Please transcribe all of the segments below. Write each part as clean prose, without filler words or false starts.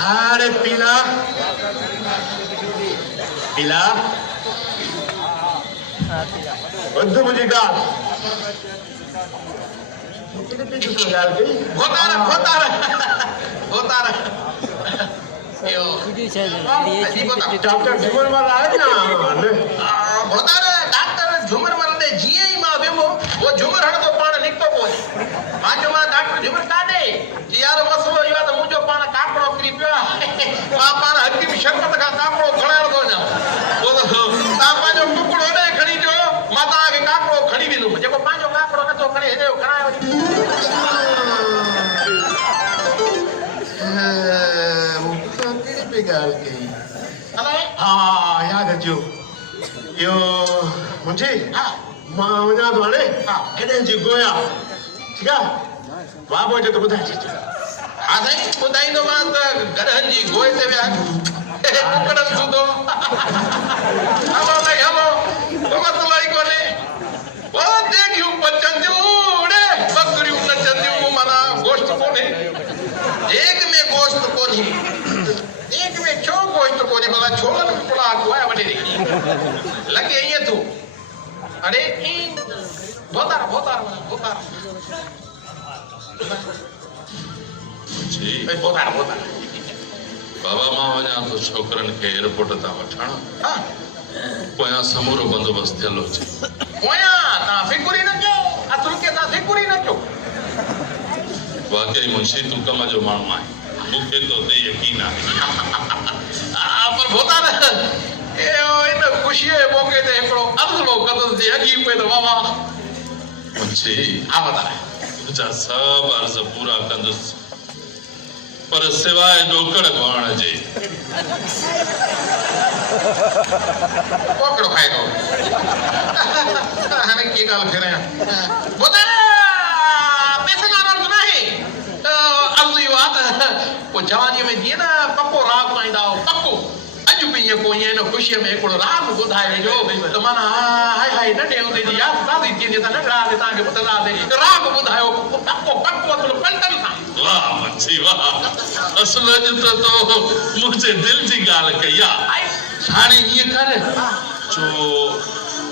अरे पीला पीला बंधु मुझे का डॉक्टर झूमर वाला है ना डॉक्टर झूमर वाला ने जीए ही मां वेमो वो झूमर हण तो पाण निकतो कोई माजो मां डॉक्टर झूमर काडे कि यार मसलो यो तो मुजो पाण काकड़ो करी पियो मां पाण हकीम शरबत का काकड़ो खणाण दो ना वो तो ता पाजो टुकड़ो ने खणी जो माता के काकड़ो खणी विनु जेको पाजो काकड़ो न तो खणे हेदे खणायो गाल के हाँ याद अचो यो मुझे मां वञा थो हाणे केॾे जी गोया ठीकु आहे बाबो जो तो ॿुधाए छॾिजो हा साईं ॿुधाईंदोमांसि त गॾहनि जी गोए ते विया कुकड़नि सूधो हलो भई हलो मसलो ई कोन्हे वो देगियूं बचंदियूं रे बकरियूं नचंदियूं माना गोश्त कोन्हे एक में गोश्त कोन्हे एक में छो गोश्त कोन्हे भला छोड़न पुड़ा गोया वॾे लगे ईअं तूं अरे बोतार बोतार बोतार जी बोतार बोतार बाबा मां वञा थो छोकरनि खे एयरपोर्ट तां वठण हां पोयां समूरो बंदोबस्त थियल हुजे पोयां तव्हां फिकुर ई न कयो असुल खे तव्हां फिकुर ई न कयो वाकई मुंशी तूं कम जो माण्हू आहीं मूंखे तो ते यकीन आहे पर बोतार इन खुशी मौके ते हिकिड़ो अदलो कदस जी अगी पे तो बाबा मुंशी हा बताए तुंहिंजा सब अर्ज़ पूरा कंदुसि पर सिवाय ॾोकड़ खुआइण जे कोकड़ो खाएगो हाणे की ॻाल्हि फेरायां बोतार पैसे नाराज़ न आहे अर्ज़ इहो आहे त पोइ जवानीअ में जीअं न पको राग पाईंदा हुआ पको अॼु बि ईअं कोई इन ख़ुशीअ में हिकिड़ो राग ॿुधाए वेझो त माना हाय हाय नंढे हूंदे जी यादि ताज़ी थींदी त नंढड़ा तव्हांखे ॿुधंदासीं राग ॿुधायो पको पको असुल पंटनि सां वाह मुंशी वाह असुल अॼु त तो मुंहिंजे दिलि जी ॻाल्हि कई आहे हाणे ईअं कर जो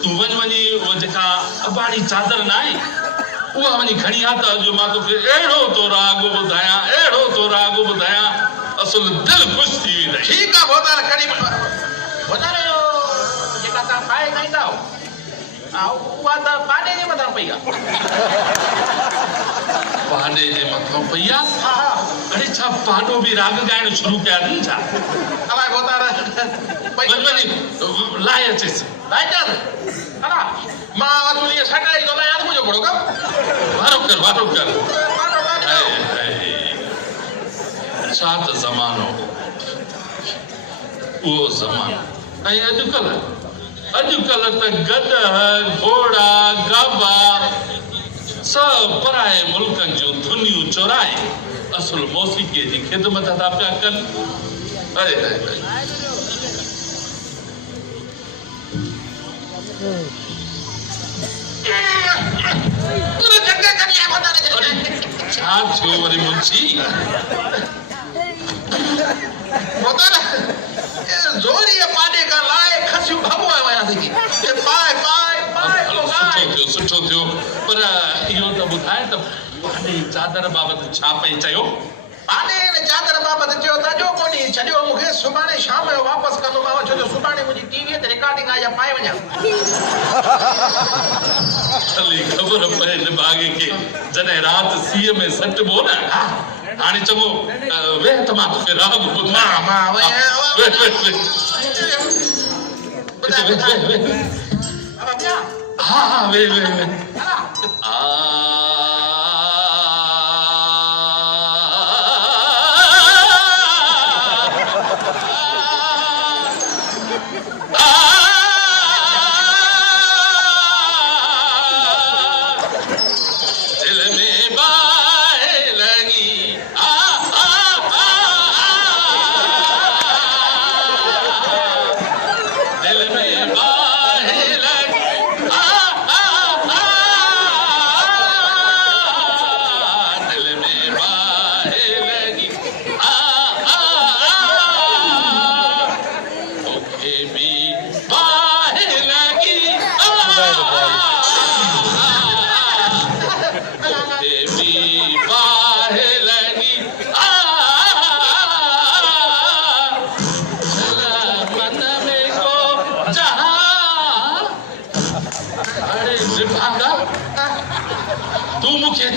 तूं वञी उहा जेका अबाड़ी चादर न आहे उहा वञी खणी आ त अॼु मां तोखे अहिड़ो तो राग ॿुधायां अहिड़ो तो राग ॿुधायां असुल दिलि ख़ुशि थी वेंदई ठीकु आहे बोतार खणी बोतार जेका तव्हां पाए ॻाईंदा उहा त पाॾे जे मथां पई आहे पाॾे जे मथां पई आहे हा हा अरे छा पाॾो बि राग ॻाइण शुरू कया अथनि छा अलाए बोतार वञी लाए अचेसि राइटर अला मां असुल इहा सटाई थो लायां मुंहिंजो घणो कमु वारो कर हाय हाय छा त ज़मानो उहो ज़मानो ऐं अॼुकल्ह त गॾ घोड़ा गाबा सब पराए मुल्कनि जूं धुनियूं चोराए असुल मौसीक़ीअ जी ख़िदमत था पिया कनि हाय हाय छा थियो वरी मुंशी बोतार जोरी पाॾे खां लाए खसियूं भॻवाए वियासीं कि पाए पाए पाए सुठो थियो पर इहो त ॿुधाए त पाॾे चादर बाबति छा पई चयो पाॾे ने चादर बाबति चयो त अॼो कोन्हे छॾियो मूंखे सुभाणे शाम जो वापसि कंदोमांव छो जो सुभाणे मुंहिंजी टीवीअ ते रिकॉर्डिंग आहे या पाए वञा खाली ख़बर पए निभागे के जॾहिं राति सीअ में सटबो न हाणे चङो वेह त मां तोखे राग ॿुधायां हा हा वे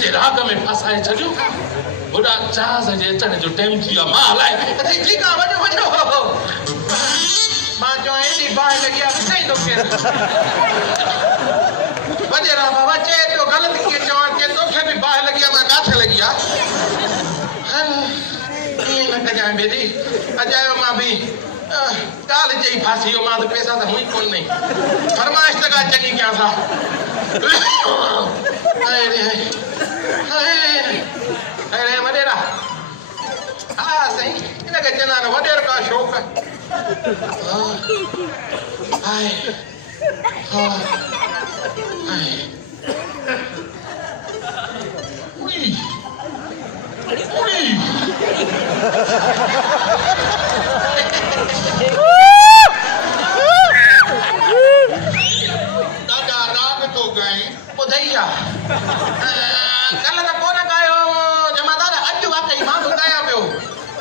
पंहिंजे राग में फसाए छॾियो बुढ़ा जहाज जे अचण जो टाइम थी वियो मां हलाए ठीकु आहे वञो मां चवां एॾी बाहि लॻी आहे विसाई थो केरु वॾेरा बाबा चए पियो ग़लति कीअं चवां के तोखे बि बाहि लॻी आहे मां किथे लॻी आहे ईअं न कजांइ बेटी अजायो मां बि ॻाल्हि चई फासी वियो मां त पैसा त हुई कोन नहीं फरमाइश त का चङी कयां था अरे वॾेरा हा साईं हिनखे चवंदा आहिनि वॾेर का शौक़ु ॾाढा राग थो ॻाए ॿुधई आहे कल्ह त कोन ॻायो जमादार अॼु वाकई मां बि ॻायां पियो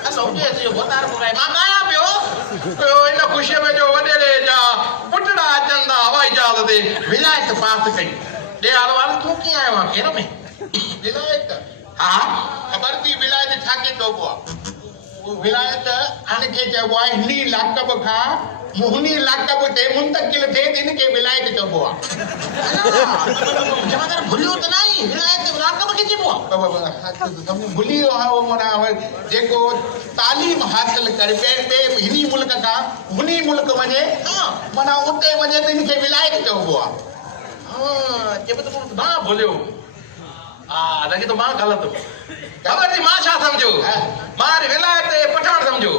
असां हुजे जो बोतार ॿुधाए मां ॻायां पियो इन ख़ुशीअ में जो वॾेरे जा पुटड़ा अचनि था हवाई जहाज ते विलायत पास कई ॾे हाल तूं कीअं आयो आहे केर में विलायत हा ख़बर थी विलायत छाखे चइबो आहे विलायत हिनखे चइबो आहे हिनी लाक़ब खां मुहनी लाक़ब ते मुंतकिल थिए इनखे विलायत चइबो आहे जमादार भुलियो त नहीं विलायत लाक़ब खे चइबो आहे भुली वियो आहे उहो माना जेको तालीम हासिल करे ॿिए हिनी मुल्क खां हुनी मुल्क वञे माना उते वञे त इनखे विलायत चइबो आहे मां भुलियो हा लॻे थो मां ग़लति ख़बर थी मां छा सम्झो मां विलायत पठाण सम्झो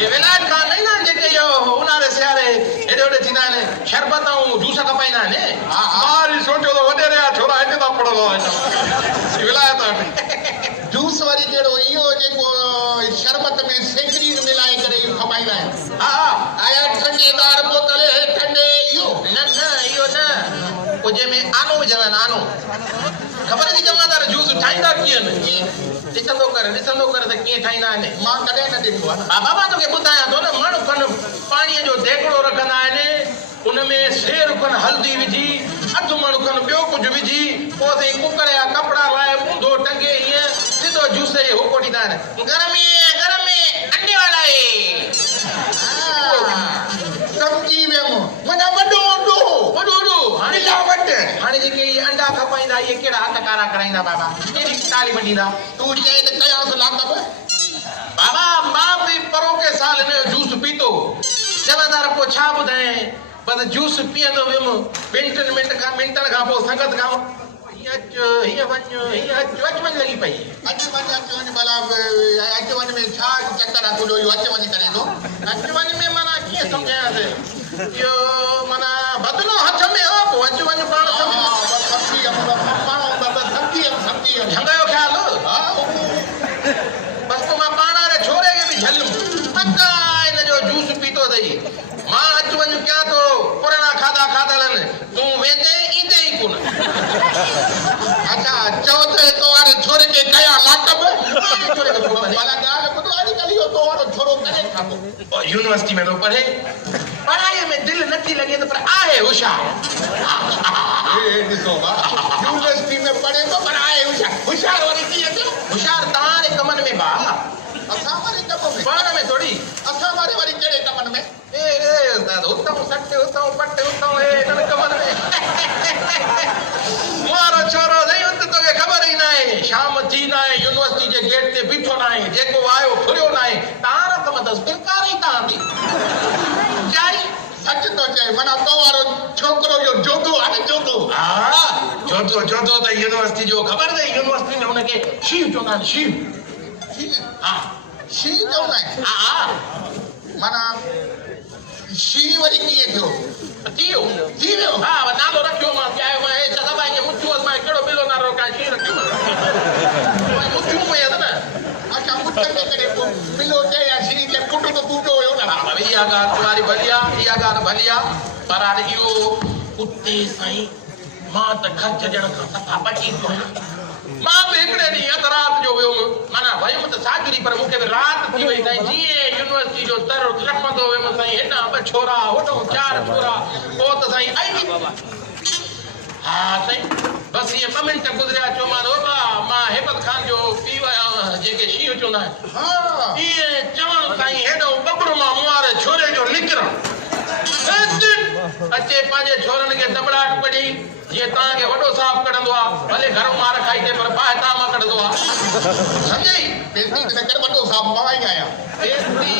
ये विलायत खां नहीं ना जेके इहो उन्हारे सियारे हेॾे होॾे थींदा आहिनि शरबत ऐं जूस खपाईंदा आहिनि मां सोचियो त वॾेरे जा छोरा हिते था पढ़ंदो विलायत जूस वरी कहिड़ो इहो जेको शरबत में सेकरी मिलाए करे खपाईंदा आहिनि हा आया ठंडेदार बोतल ठंडे इहो न इहो न पोइ जंहिंमें आनो विझंदा आहिनि आनो ख़बर थी जमादार जूस ठाहींदा कीअं ॾिसंदो कर त कीअं ठाहींदा आहिनि मां कॾहिं न ॾिठो आहे हा बाबा तोखे ॿुधायां थो न माण्हू खनि पाणीअ जो देगिड़ो रखंदा आहिनि उनमें सेर खनि हल्दी विझी अधु मण खनि ॿियो कुझु विझी पोइ असां कुकर जा कपिड़ा लाइ ॿूंधो टंगे हीअं सिधो जूस जे होको ॾींदा आहिनि गरम में अंडे वाला समझी वियुमि माना वॾो हाणे जेके इहे अंडा खपाईंदा इहे कहिड़ा हथ कारा कराईंदा बाबा कहिड़ी तालीम ॾींदा तूं चए त कयांसि लाक़ब बाबा मां बि परोके साल हिन जो जूस पीतो जमादार पोइ छा ॿुधाए बस जूस पीअंदो वियुमि मिंटनि खां पोइ संगत खां हीअं वञ अचु लॻी पई अचु वञ भला अचु वञ में छा चकर आहे तुंहिंजो इहो अचु वञ करे थो अचु वञ में माना कीअं सम्झायांसि इहो माना बदिलो हथ में हो पोइ अचु वञ पाण झंग जो ख़्यालु बसि पोइ मां पाण वारे छोरे खे बि झलुमि पका हिन जो जूस पीतो अथई मां अचु वञ कयां थो पुराणा खाधा खाधल आहिनि तूं वेंदे ईंदे ई कोन अच्छा चओ त तो वारे छोरे खे कया लाक़ब भला ॻाल्हि ॿुधो अॼुकल्ह इहो तो वारो छोरो कॾहिं खाधो यूनिवर्सिटी में थो पढ़े पढ़ाईअ में दिलि नथी लॻे त पर आहे होशियार ॾिसो यूनिवर्सिटी में पढ़े थो पर आहे होशियार वरी कीअं थियो होशियार तव्हां कमनि में बा असां वारे कम में पाण में थोरी असां वारे वरी कहिड़े कमनि में हुतां सट हुतां पट हुतां हिननि कमनि में मुआरो छोरो नहीं हुते तोखे ख़बर ई न आहे शाम थी न आहे यूनिवर्सिटी जे गेट ते बीठो न आहे जेको आयो फुरियो न आहे तव्हां कम अथसि बिल्कार ई तव्हां बि चाई सच थो चए माना तो वारो छोकिरो जो जोधो आहे जोधो हा जोधो त यूनिवर्सिटी जो ख़बर अथई यूनिवर्सिटी में हुनखे शीव चवंदा आहिनि शीव हा शी चवंदा आहिनि हा माना शी वरी कीअं थियो थी वियो हा नालो रखियो मां चयो मां हे छा दबाए मुठियो मां कहिड़ो बिलो नालो रखां शी रखियो मुठियूं में न अच्छा मुठनि में करे बिलो चए या शी जे पुट तो टूटो हुयो न इहा ॻाल्हि तुम्हारी भली आहे पर हाणे इहो उते साईं मां त ख़र्च ॾियण खां सफ़ा बची पियो आहियां मां बि हिकिड़े ॾींहुं अधु राति जो वियुमि माना वयुमि त साॻिरी पर मूंखे बि राति थी वई साईं जीअं यूनिवर्सिटी जो तर टपंदो वियुमि साईं हिन 2 छोरा होॾो 4 छोरा पोइ त साईं आई हाँ सही बस ये 2 मिंट गुजरिया चो मानो बा मां हेबत खान जो पीवा जेके शीउ चोंदा हां ये चवण ताई हेडो बबरू मां मुआरे छोरे जो निकरण अचे पांजे छोरन के दबड़ाट पड़ी ये ता के वडो साहब कढंदो आ भले घर मार खाई दे पर बाहे ता मां कढंदो आ समझई बेटी के कर वडो साहब मां ही आया बेटी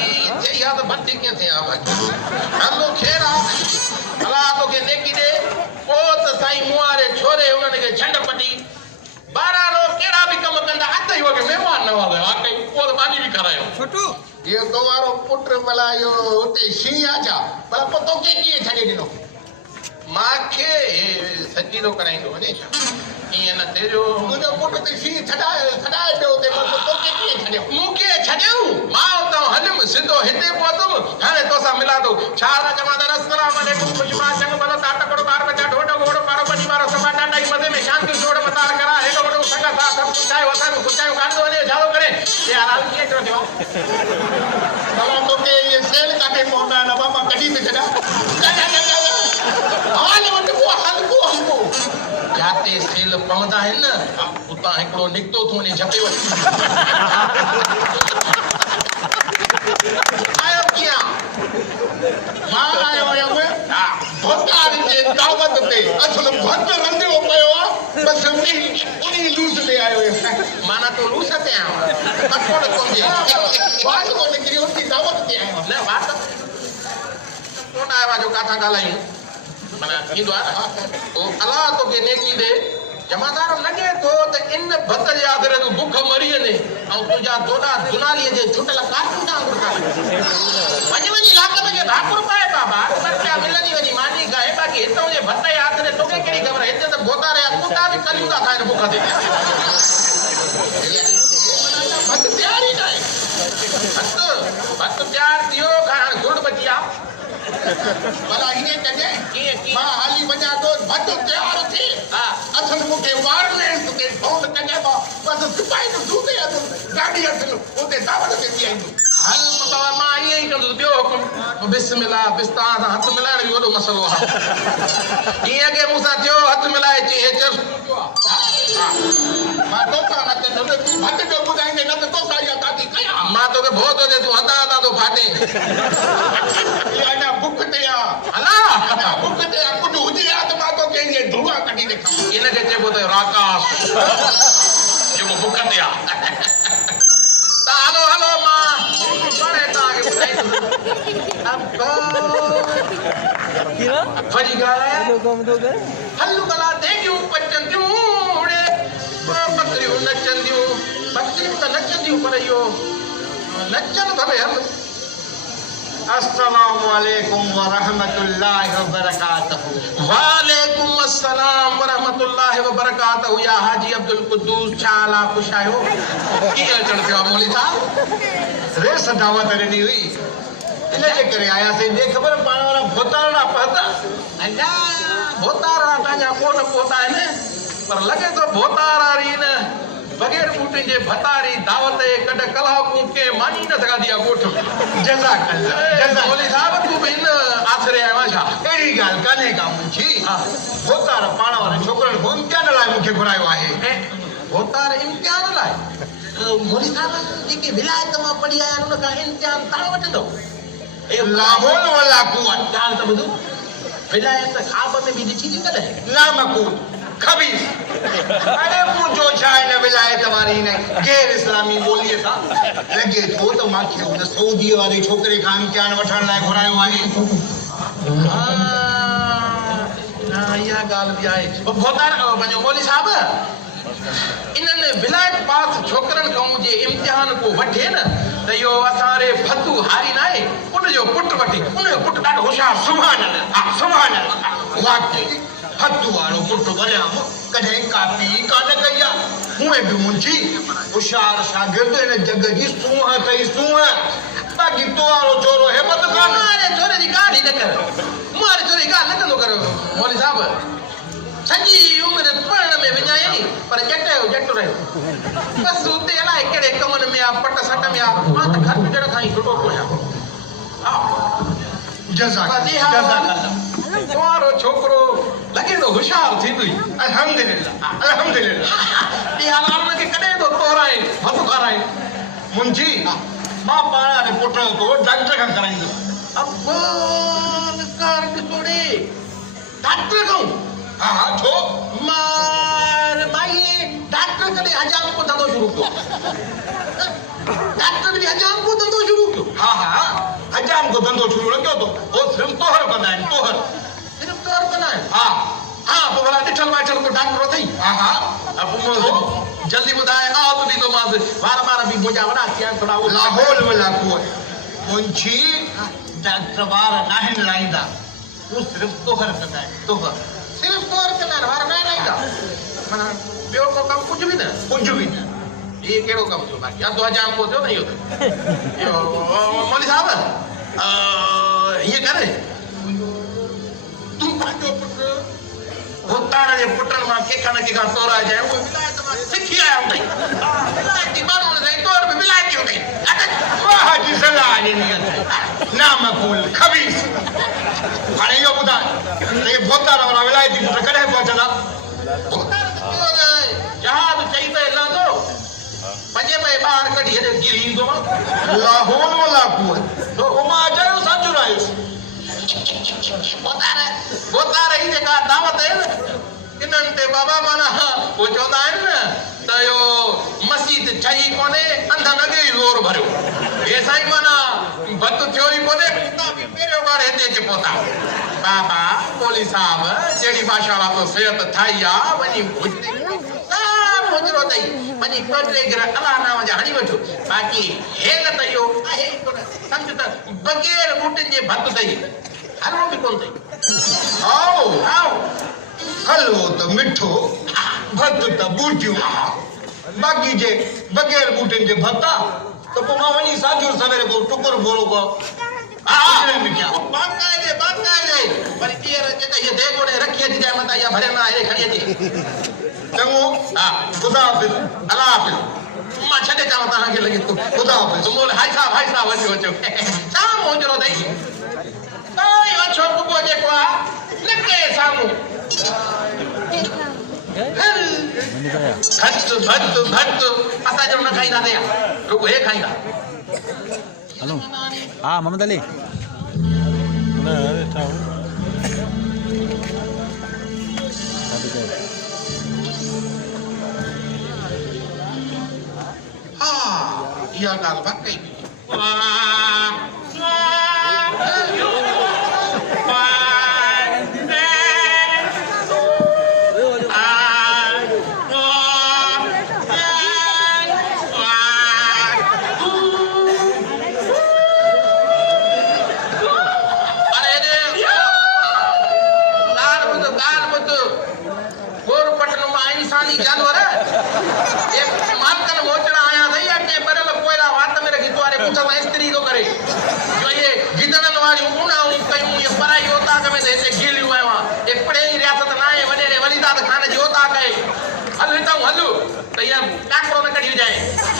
ये याद बंदी के थे आ भाई हम लोग खेरा अल्लाह तो के नेकी दे ओ त साई मुआरे छोरे उन्हनि के झंड पटी 12 लोग केड़ा भी कम कंदा अत ही वगे मेहमान न वाले आ कई को पानी भी करायो छोटू ये दोवारो पुत्र मलायो उते शिया जा पर पतो के की छडे दिनो माखे सच्ची तो कराइंदो ने ये न तेरो मुजो पुत्र ते शी छडाए दो ते पर पतो के की छडे मुके छडेऊ मां तो हनम सिधो हिते पहुतम हाने तोसा मिला दो चार जमादार अस्सलाम वालेकुम खुशमा चंग भलो ताट करो कार बचा ढोडो घोड़ो पारो बनी मारो समा डांडा की मजे में शांति छोड़ मतार करा हेडो बड़ो संगा सा सब कुचाय वतन कुचाय कांदो ने झालो करे ये आराम किए करो देवा कला तो के ये सेल काटे मोहना ना बाबा कडी में छड़ा हाल वट को हमको जाते सेल पवंदा है ना उता एकड़ो निकतो थो ने झपे वट आयो किया मां आयो हुए हां भोतारी जे दावत पे असल भक्त रंदियो पयो बस उनी लूस ले आयो माना तो लूस ते आयो कठोड़ कोन जे बात को निकरी उनकी दावत ते आयो ले बात कोन आयो जो काथा गालाई माना इंदो तो अल्लाह तो के नेकी दे जमादार लगे तो इन भत याद रे भूख मरी ने औ तुजा दोडा दुनाली जे छुटल काटू ना गुरका वनी इलाके में जे ठाकुर पाए बाबा पर क्या मिलनी वनी मानी गए बाकी हितो जे भत याद रे तोके केड़ी खबर हिते तो गोता रे कुटा भी कलिंदा खाने भूख दे भत तैयारी जाए भत तैयार दियो खान गुड़ बचिया भला इने कजे की मां हाली बजा तो भत तैयार थी हां असल मुके वायरलेस के फोन कजे बस सिपाही तो दूते गाड़ी असल ओते दावत दे दी आई हल बाबा मां ये ही कंदो बियो हुकुम बिस्मिल्लाह बिस्ता हाथ मिलाण भी वडो मसलो है ये के मुसा थियो हाथ मिलाए ची हे चर मां तो का न ते भत जो बुधाइंदे न तो साया काती कया मां तो के बहुत दे तू हदा तो फाटे ये ना बुक ते आ हला बुक ते आ कुछ हुजे आ तो मां तो के ये धुआ कटी दे इने के जे बोते राकाश जो बुक ते आ ता हलो मां बड़े ता के बुधाई अब किरा फजी गाया हल्लू गला देगियो पचन दियोड़े बकरियो नचन दियो बकरियो त नचन दियो पर यो नचन भले हल अस्सलामु अलैकुम व रहमतुल्लाहि व बरकातहू वालेकुम अस्सलाम व रहमतुल्लाहि व बरकातहू या हाजी अब्दुल कुद्दूस छाला खुश आयो की चढ़ के मौली साहब रे सदावत रे नी हुई इने जे करे आया से दे खबर पाण वाला भोतारना पहता अल्लाह भोतारना ताजा कोन पोता है ने पर लगे तो भोतारारी ने बगैर बूटे जे भतारी दावत कड कला को के मानी न सका दिया गोठ जज़ाकल्लाह मौली साहब तू बिन आसरे आवा छा एड़ी गाल कने का मुंची भोतार पाण वाले छोकरन को इम्तिहान लाए मुखे घुरायो आहे भोतार इम्तिहान लाए मौली साहब जेके विलायत में पढ़ी आया उन का इम्तिहान ता वठंदो ए लाहोल वाला कुवत जान त बुधो विलायत खाब में भी दिठी थी कदे ला मकूत खबीस अरे मुझो चाहे न विलायत वारी ने गैर इस्लामी बोलिए था लगे तो माखे उन सऊदी वाले छोकरे का इम्तिहान वठण लाए घुरायो आहे हां या गाल भी आए भोतार बनो मौली साहब इनने विलायत पास छोकरन को मुझे इम्तिहान को वठे न त यो असारे फतू हारी नाए उन जो पुट वठे उन जो पुट ॾाढो होशियार सुभान अल्लाह वाकई फतू वालो पुट वरियाम कॾहिं कापी कान कई आहे हुए भी मुंहिंजी होशियार शागिर्द इन जग जी सूंह अथई सूंह बाक़ी तो वारो छोरो हिमत कान मारे छोरे जी ॻाल्हि ई न कर मारे छोरे जी ॻाल्हि न कंदो कर मौली साहब सॼी उमिरि पढ़ण में विञाई पर जट रहियो बस उते अलाए कहिड़े कमनि में आहे पट सट में आहे मां त घर गुज़र खां ई छुटो पियो आहियां जज़ाकल्लाह कुंवारो छोकिरो लॻे थो होशियार थी तुई अल्हम्दुलिल्लाह अल्हम्दुलिल्लाह ये हालात के कने तो तोराए भत कराए मुंजी मां पाणा ने पुट को डॉक्टर खां कराईंदो अब कार के तोड़े डॉक्टर को हां छो मार भाई डॉक्टर कने हजाम को धंधो शुरू कयो डॉक्टर कने हजाम को धंधो शुरू कयो हां हजाम को धंधो शुरू रखियो तो वो सिर्फ तोहर कंदा आहिनि तोहर सिर्फ तोहर कंदा आहिनि हां तो भला ॾिठल वाठल को डॉक्टर अथई हां अब जल्दी ॿुधाए आओ तो ॾींदो मांसि वार बि मुंहिंजा वॾा थिया आहिनि थोरा लाहौल में लाकू है मुंजी डॉक्टर वार नाहिन लाइंदा वो सिर्फ तोहर कंदा आहिनि तोहर सिर्फ तोहर कंदा आहिनि वार न लाइंदा माना ॿियो को कमु कुझु बि न ये कहिड़ो कमु थियो बाक़ी अधु हजाम को थियो न इहो त इहो मौली साहब हीअं करे तूं पंहिंजो पुटु भुतान जे पुटनि मां कंहिंखां न कंहिंखां तोराए जाए उहो विलायत मां सिखी आया हूंदई विलायती माण्हू साईं तौर बि विलायती हूंदई वाह जी सलाह ॾिनी नामकूल खबीस हाणे इहो ॿुधाए ये भोतार वारा विलायती पुट कॾहिं पहुचंदा जहाज चई पे लहंदो पंजे पे ॿार कढी हेॾे गिरी ईंदो लाहौल में लाकू है तो उमा अचायो साचो आयुसि भोतार ही जेका दावत है इन्हनि ते बाबा माना वो चवंदा आहिनि न त इहो मस्जिद ठही कोन्हे अंधनि अॻे ई ज़ोर भरियो हे साईं माना भत थियो ई कोन्हे बि पहिरियों बार हिते अची पहुता बाबा मौली साहब जहिड़ी भाषा वारो सिहत ठाही आहे वञी मुजरो अथई वञी ॿ टे गिर अलाह नाम जा हणी वठो बाक़ी हेल त इहो आहे ई कोन सम्झ त बग़ैर बूटनि जे भत अथई हलणो बि कोन अथई आओ हलवो तो मिठो भत त बूटियूं बाक़ी जे बग़ैर बूटनि जे भता तो पोइ मां वञी साजो सवेरे पोइ टुकुर बोलो को बाकायदे वरी ॾींहं अचे त हीअ देग ओॾे रखी अची जाए मथां इहा भरे मां हेॾे खणी अचे चङो ख़ुदा हाफ़िज़ अलाह हाफ़िज़ मां छॾे चवां तव्हांखे लॻे थो ख़ुदा हाफ़िज़ तुम बोल हाय साहब अचो छा मोजरो अथई कोई अछो कुबो जेको आहे लके साम्हूं भत असांजो न खाईंदा ते रुगो हे खाईंदा हेलो हाँ मोहम्मद अली इहा ॻाल्हि वाकई जानवर एक मालकन मोचड़ा आया थई अटे बरल कोयला वात में रखी तुआरे पूछा में स्त्री तो करे जो ये गिदड़न वाली उना कयूं ये पराई होता के में ऐसे गिली हुआ है एक पड़े ही रियासत ना है वडे वलीदाद खान जी होता कहे हल हिता हलू तो ये टाकरो में कढी जाए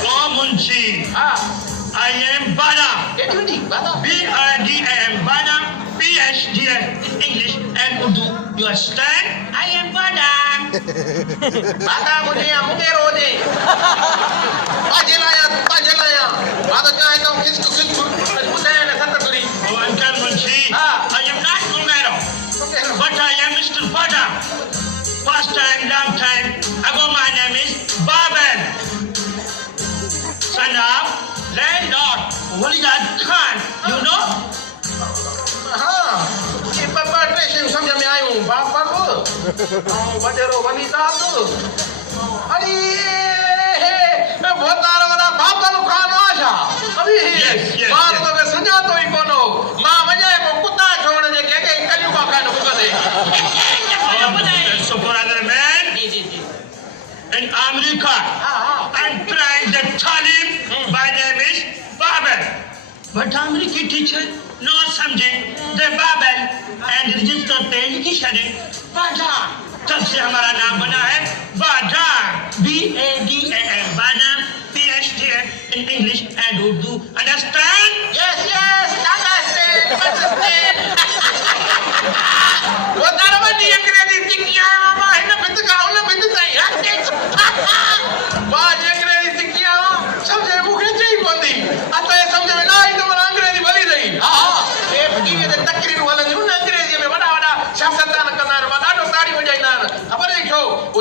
ओ मुंशी हां आई एम बादा केडी बादा BADAM बादा PhD in English and Urdu you understand I am बादा बादा मुझे रोजे पाजलाया बादा चाहे तो किसको बुलाया ना सतरी oh uncle Munshi I am not Gungaro but I am Mr. Bada first time long time ago my name is Babel son of landlord Walidad Khan you know हाँ ये पापा ट्रेशन समझ में आयूं बाप को वडेरो वलीदाद अरे मैं भोतार वाला बाप को खानो आशा अभी बात तो मैं सजा तो ही कोनो मां वजे को कुत्ता छोड़ दे के कलियो का खानो करे so brother man in America I'm trying to tell him my name is Babel but American teacher no समझे the Babel and register page की शरे बाजा तब से हमारा नाम बना है बाजा BADAM बाजा PhD in English and Urdu understand yes understand वो दरवाजे एकरे दी टिकिया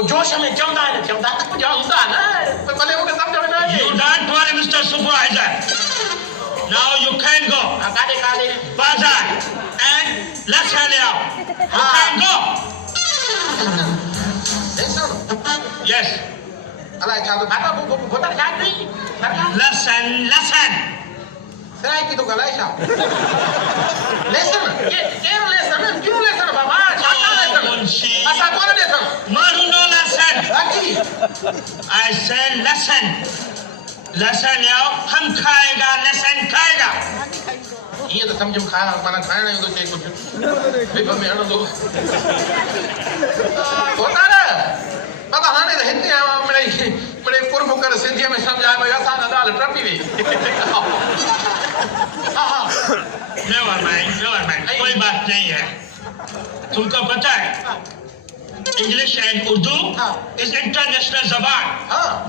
वो जोश में चवंदा आहिनि चवंदा त कुझु हूंदा न पर भले मूंखे सम्झ में न अचे You don't worry, Mr. Supervisor. Now you can go. काॾे काॾे Bazaar and let's hand it out. You can go. Yes. अलाए छा थो खाता भोतार छा कई सरकार Listen. सराई की तो गलाए छा लेसन केर लेसन क्यों लेसन बाबा छा लेसन Munshi. असां कोन लेसन Manu, no lesson. बाकी I said lesson. Lesson yo. हम खाएगा lesson खाएगा. ये तो समझ में खाया माना खाना है तो चाहिए कुछ पेपर में हड़ो दो भोतार बाबा हाने तो हिंदी मेरे कुर्ब कर सिंधी में समझाए मैं असां दाल ट्रपी वे Never mind. कोई बात नहीं है. तुमको पता है English and Urdu is international ज़बान.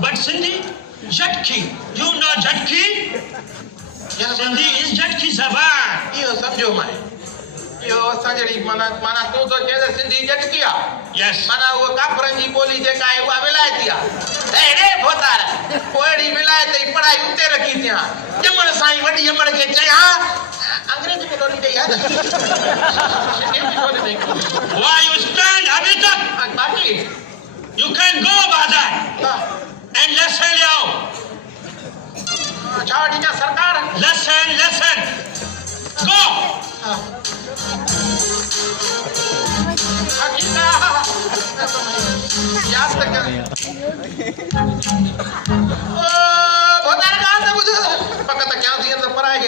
But Sindhi झटकी. You know झटकी? Sindhi is झटकी ज़बान. यो समझो मैं यो असां जड़ी माना तू तो चए सिंधी झटकी आ Yes. माना वो काफरन जी बोली जेका है वो विलायती आ रे भोतार कोड़ी विलायत ई पढ़ाई उते रखी थिया जमण साईं वडी अमर के चया अंग्रेजी में डोली दे यार Why you stand अभी तक? बाकी You can go बाजार and lesson yo. छा टीचा सरकार Lesson. Go. अकीदा याद तक ओ भोतार का त बुझ पकत क्या थी अंदर पराए के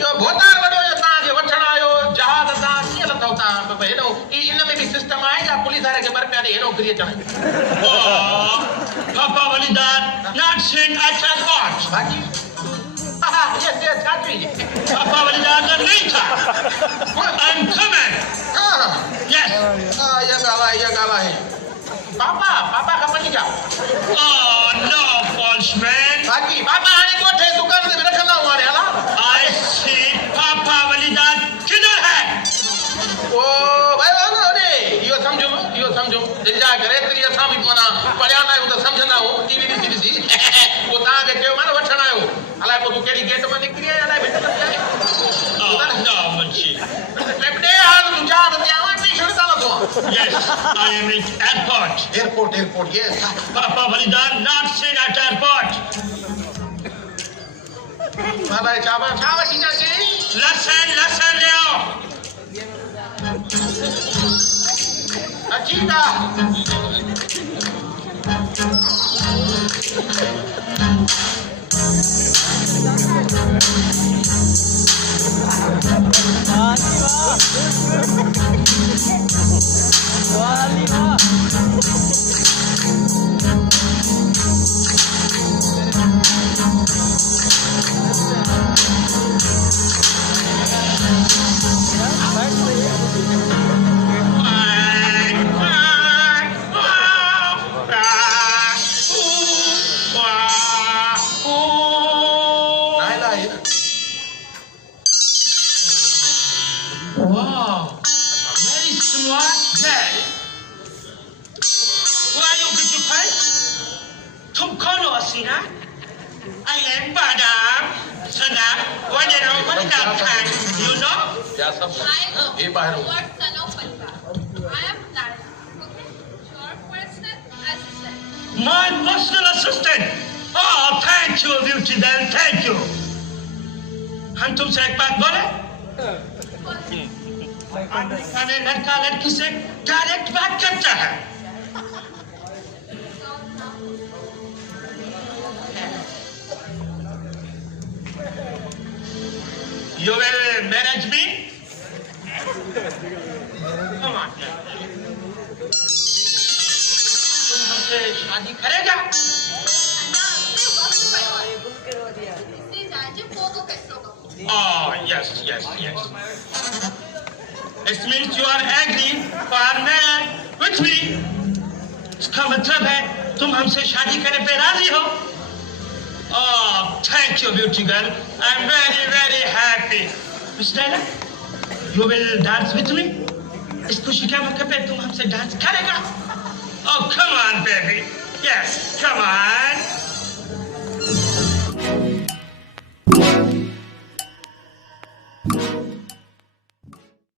यो भोतार वडो यो ता के वठण आयो जहाज ता कीअं लथो ता हेनो इन में भी सिस्टम आहे या पुलिस वारे के बर पे हेनो फ्री अचण Oh, Papa Walidan not send at what? बाकी yes काटी Papa Walidan नहीं था. I'm coming. हां Yes. ये गाला है पापा का पनी जा Oh no, false man. बाकी पापा आने कोठे दुकान से रखना हुआ रे हला I see Papa Walidan किधर है? ओ भाई वो ने यो समझो दिल जा करे तेरी असां भी मना पढ़या ना तो समझना हो टीवी सी वो ता के के मन वठण आयो हला को तू केड़ी गेट में निकली है हला भीतर जाए Oh no, Munshi. लेपडे हाल तू जा ते आवा नहीं छड़ता तो Yes, I am at airport. Airport yes Papa Walidan not send at airport. बाबा चावा टीचा से Lesson yo. Ajita Wow, very smart guy. Where you get your pay? तुम कौन हो सीना? I am Badam, Sadam, what you know, what is that kind? You know? क्या सब I ये am बाहर your son of Palka. I am Lara. Okay? Your personal assistant. My personal assistant. Oh, thank you, beauty doll, thank you. हम तुमसे एक बात बोले? अमेरिका में लड़का लड़की से डायरेक्ट बात करता है. You will manage me? Come on. तुम हमसे शादी करेगा? Oh, yes. It means you are agree for marriage with me. इसका मतलब है तुम हमसे शादी करने पे राजी हो? Oh, thank you, beauty girl. I'm very, very happy. Miss Naila, you will dance with me? इस खुशी के मौके पे तुम हमसे डांस करेगा? Oh, come on, baby. Yes, come on.